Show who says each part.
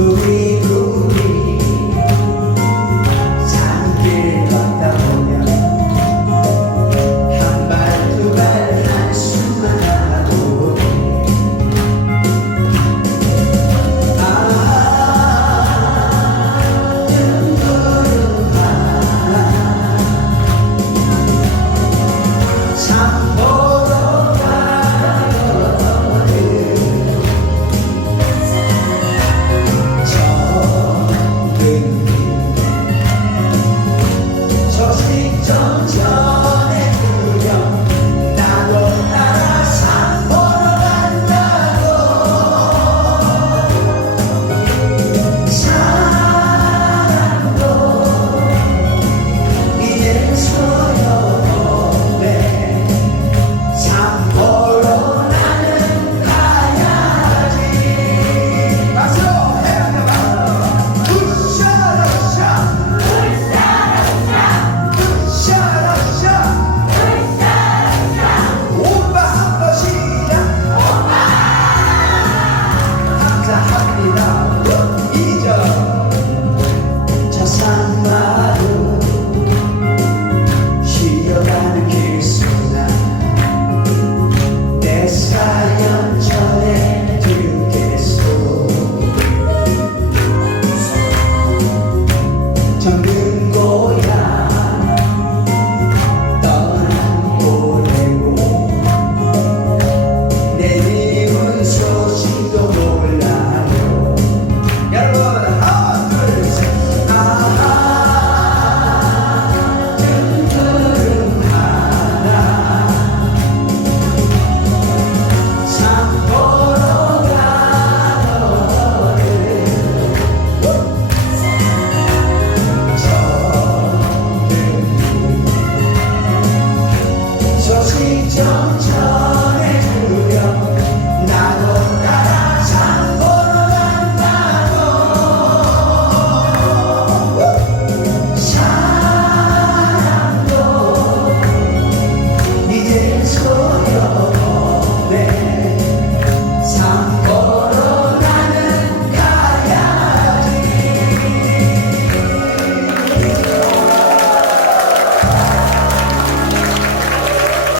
Speaker 1: we